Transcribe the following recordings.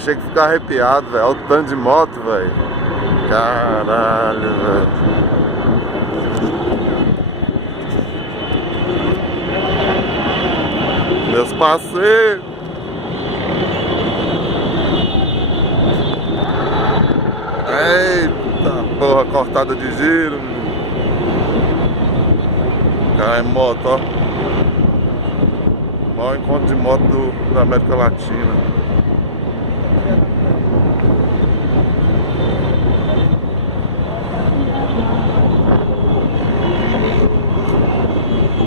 achei que ficava arrepiado, velho. Olha o tanto de moto, velho. Caralho, velho. Meus parceiros. Eita porra, cortada de giro, menino. Cara, é moto, ó. Maior encontro de moto da América Latina.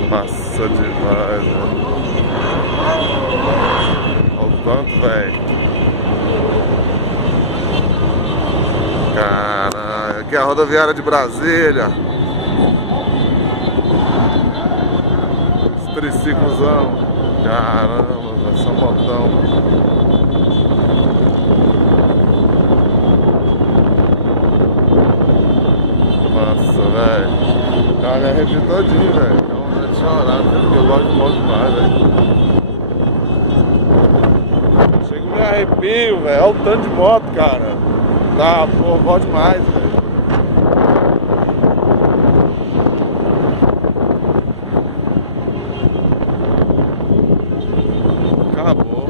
Massa demais, velho. Olha o tanto, velho. Caralho, aqui é a rodoviária de Brasília. Esse triciclozão. Caramba, velho, só botão. Nossa, velho. Cara, me arrepiou todinho, velho. Dá vontade de chorar, porque eu gosto de moto demais, velho. Chega e me arrepio, velho. Olha o tanto de moto, cara. Tá, pô, gosto demais, velho. Acabou.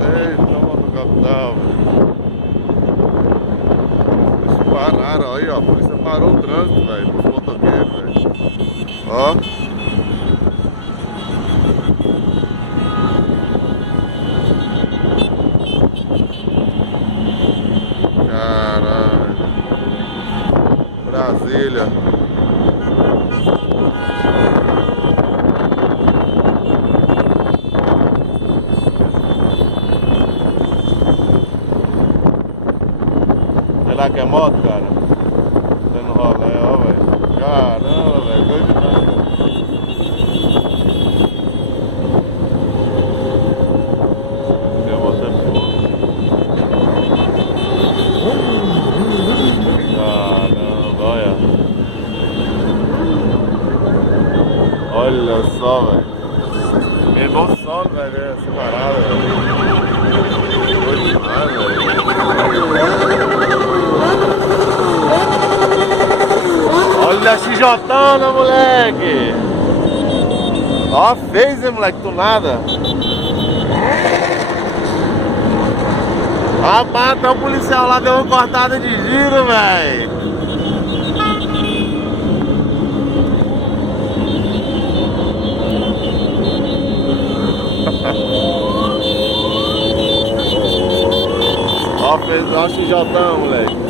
Eita, moto capital, velho. Eles pararam, aí, ó. A polícia parou o trânsito, velho. Os motoqueiros, velho. Ó. Caralho. Brasília. Será que é moto, cara? Dando rolê, ó, velho. Caramba, velho. Doido demais. Minha moto é boa. Caramba, olha. Olha só, velho. Meu irmão sono, velho, essa parada, velho. Doido demais, velho. Olha a XJ, moleque! Ó, fez, hein, moleque, do nada. Rapaz, tá o policial lá, deu uma cortada de giro, velho. Ó, fez uma XJ, moleque.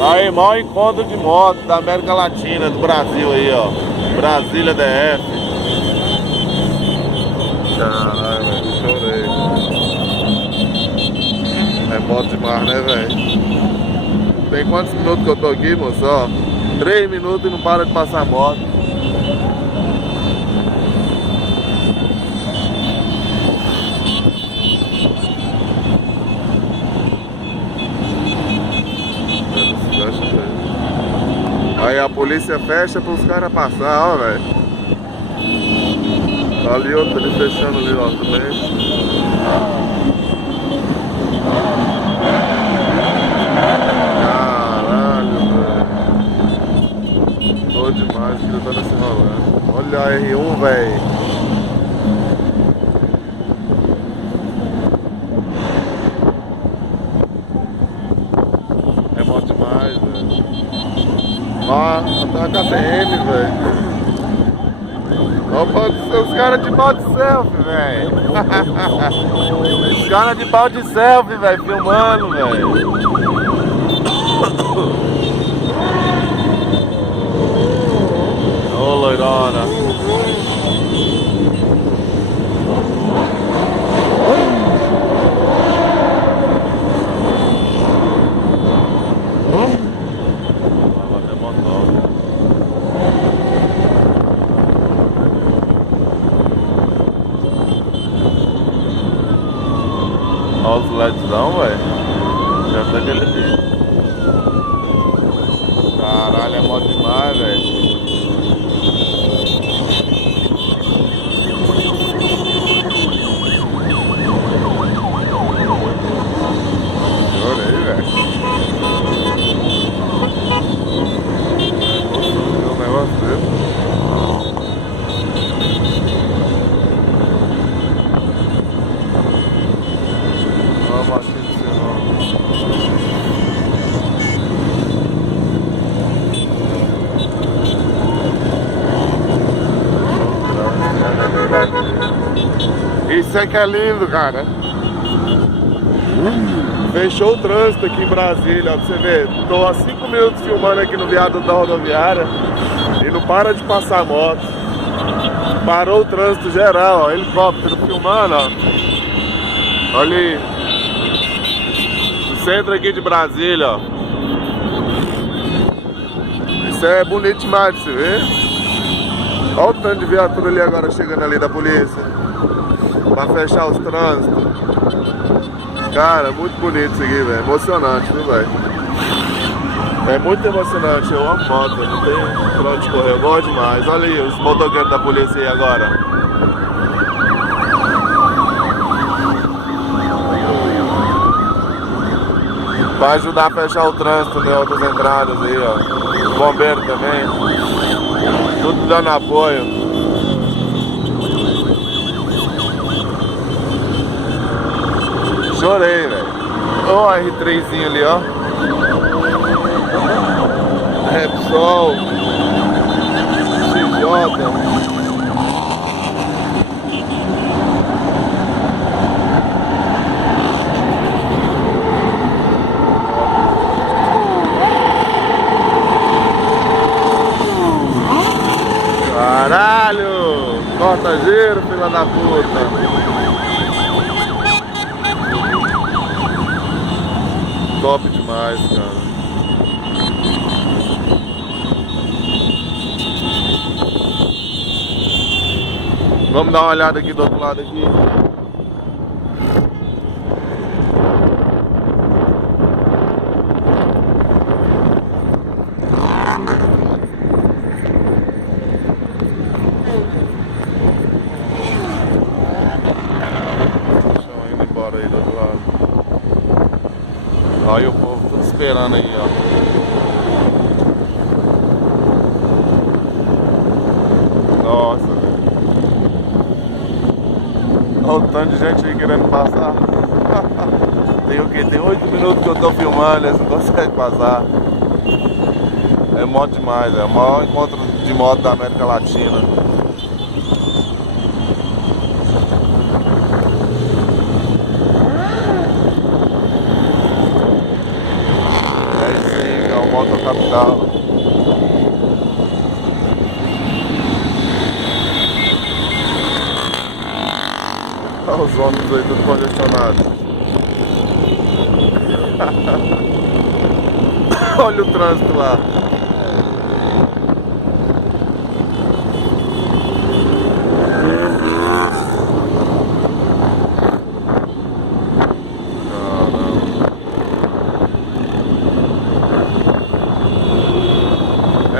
Aí, maior encontro de moto da América Latina, do Brasil aí, ó. Brasília DF. Caralho, velho, chorei. É moto demais, né, velho? Tem quantos minutos que eu tô aqui, moço? Ó, 3 minutos e não para de passar moto. Aí a polícia fecha para os caras passar, ó, velho. Ali outro ali fechando ali, ó, também. Caralho, velho. Tô demais, que tá nesse rolê. Olha a R1, velho. É bom demais, velho. Ó, tá a KTM, velho. Ó, os caras de balde selfie, velho. Os caras de balde selfie, velho, filmando, velho. Ô, loirona. Olha os LEDzão, velho. Já tá aquele ali. Caralho, é moto demais, velho. Isso é que é lindo, cara. Fechou o trânsito aqui em Brasília, ó, pra você ver. Tô há 5 minutos filmando aqui no viaduto da rodoviária e não para de passar moto. Parou o trânsito geral, ó, helicóptero filmando, ó. Olha aí. O centro aqui de Brasília, ó. Isso é bonito demais de se ver. Olha o tanto de viatura ali agora chegando ali da polícia pra fechar os trânsitos. Cara, muito bonito isso aqui, velho. Emocionante, viu, velho? É muito emocionante. Eu amo moto, não tem pra onde correr. Eu gosto demais. Olha aí os motoqueiros da polícia aí agora. Vai ajudar a fechar o trânsito em outras entradas aí, ó. Os bombeiros também. Tudo dando apoio. Chorei, velho. Ó, o R3zinho ali, ó. Repsol. CJ. Caralho! Corta giro, filha da puta! Top demais, cara. Vamos dar uma olhada aqui do outro lado aqui. Aí do outro lado. Olha o povo tudo esperando aí, ó. Nossa, velho. Olha o tanto de gente aí querendo passar. Tem o que? Tem 8 minutos que eu tô filmando, eles não conseguem passar. É moto demais, é o maior encontro de moto da América Latina. Moto capital. Olha os ônibus aí tudo congestionado. Olha o trânsito lá.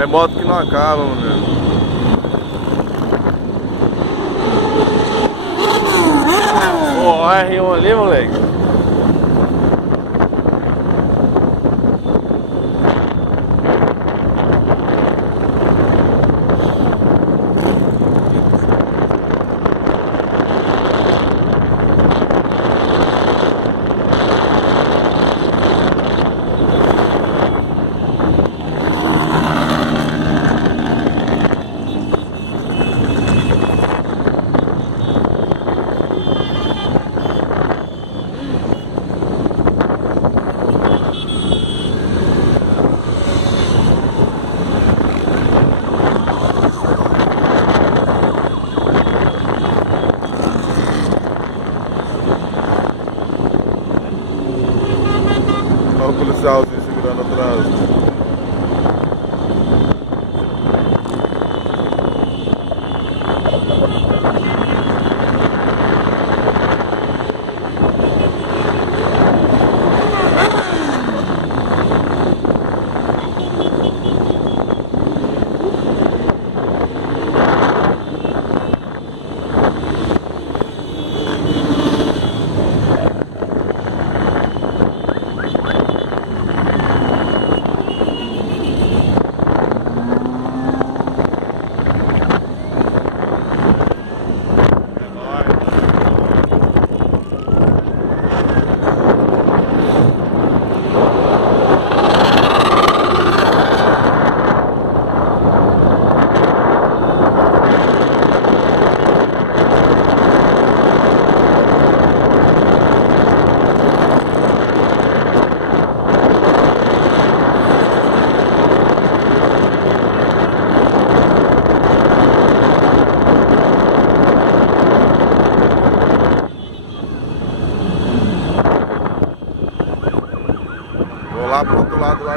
É moto que não acaba, mano. Pô, R1 ali, moleque.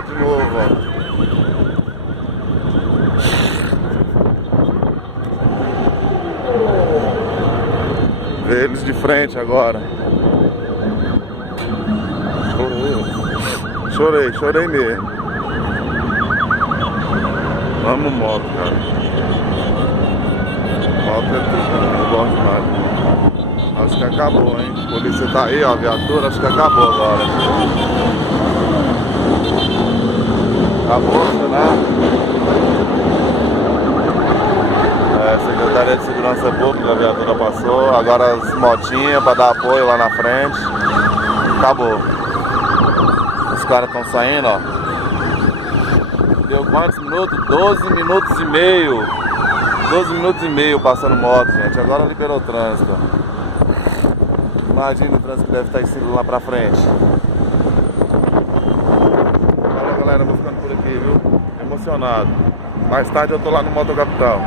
de novo, ó. Vê eles de frente agora. Chorei mesmo. Amo moto, cara. Moto é tudo, eu gosto demais. Acho que acabou, hein? A polícia tá aí, ó, a viatura, acho que acabou agora. Acabou, será? Secretaria de Segurança Pública, a viatura passou. Agora as motinhas para dar apoio lá na frente. Acabou. Os caras estão saindo, ó. Deu quantos minutos? 12 minutos e meio. 12 minutos e meio passando moto, gente. Agora liberou o trânsito. Imagina o trânsito que deve estar indo lá pra frente. Fala, galera, eu vou ficando por aqui, viu? Emocionado. Mais tarde eu tô lá no Moto Capital.